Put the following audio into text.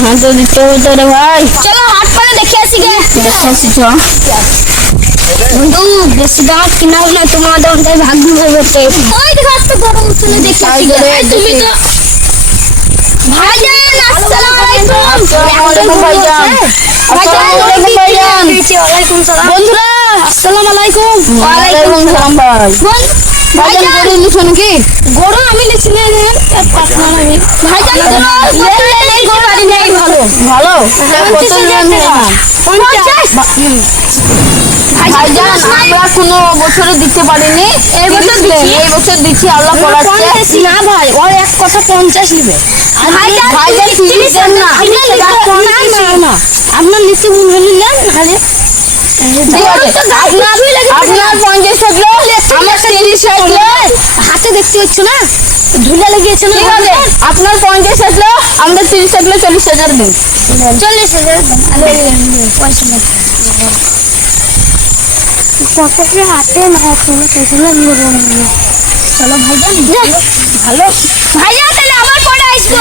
হ্যাঁ তো দিতে হবে তো রে ভাই। চলো হাট করে দেখে আসি গে। দেখে আসি চ। বন্ধু বেশি দাম কিনা না তোমাদের ওটাই ভাগ্য হবে। ওই দেখো একটা বড় উঠলে দেখে আসি গে। তুমি তো ভাইজান আসসালামু আলাইকুম। আসসালামু আলাইকুম ভাইজান। আসসালামু আলাইকুম ভাইজান। ওয়ালাইকুম সালাম। বন্ধুরা আসসালামু আলাইকুম। ওয়ালাইকুম সালাম ভাই। ভাইজান গরু নিছো নাকি? গরু আমি লিখছি না রে পাটনা আমি ভাইজান গরু এই গরু বাড়ি নেই ভালো ভালো কত নেন? 50 ভাইজান আমরা কোনো বছরে দিতে পারিনি, এই বছর দিচ্ছি। এই বছর দিচ্ছি আল্লাহ করাচ্ছে। না ভাই ওর এক কথা 50 নেবে ভাইজান ভাইজান 30 দেন না। আপনার নিচে বলবেন না নাহলে ঠিক আছে, আপনার 50 থাকলো আমার 30 থাকলো। হাতে দেখতে পাচ্ছ না ধুলা লেগেছে না। ঠিক আছে, আপনার 50 থাকলো আমাদের 30 থাকলো 40,000 দিন। 40,000 পয়সা নেই পকেটে হাতে না কোনো সেগুলো চলো ভাইজান ভালো ভাইজান তাহলে আবার পরে আসবো।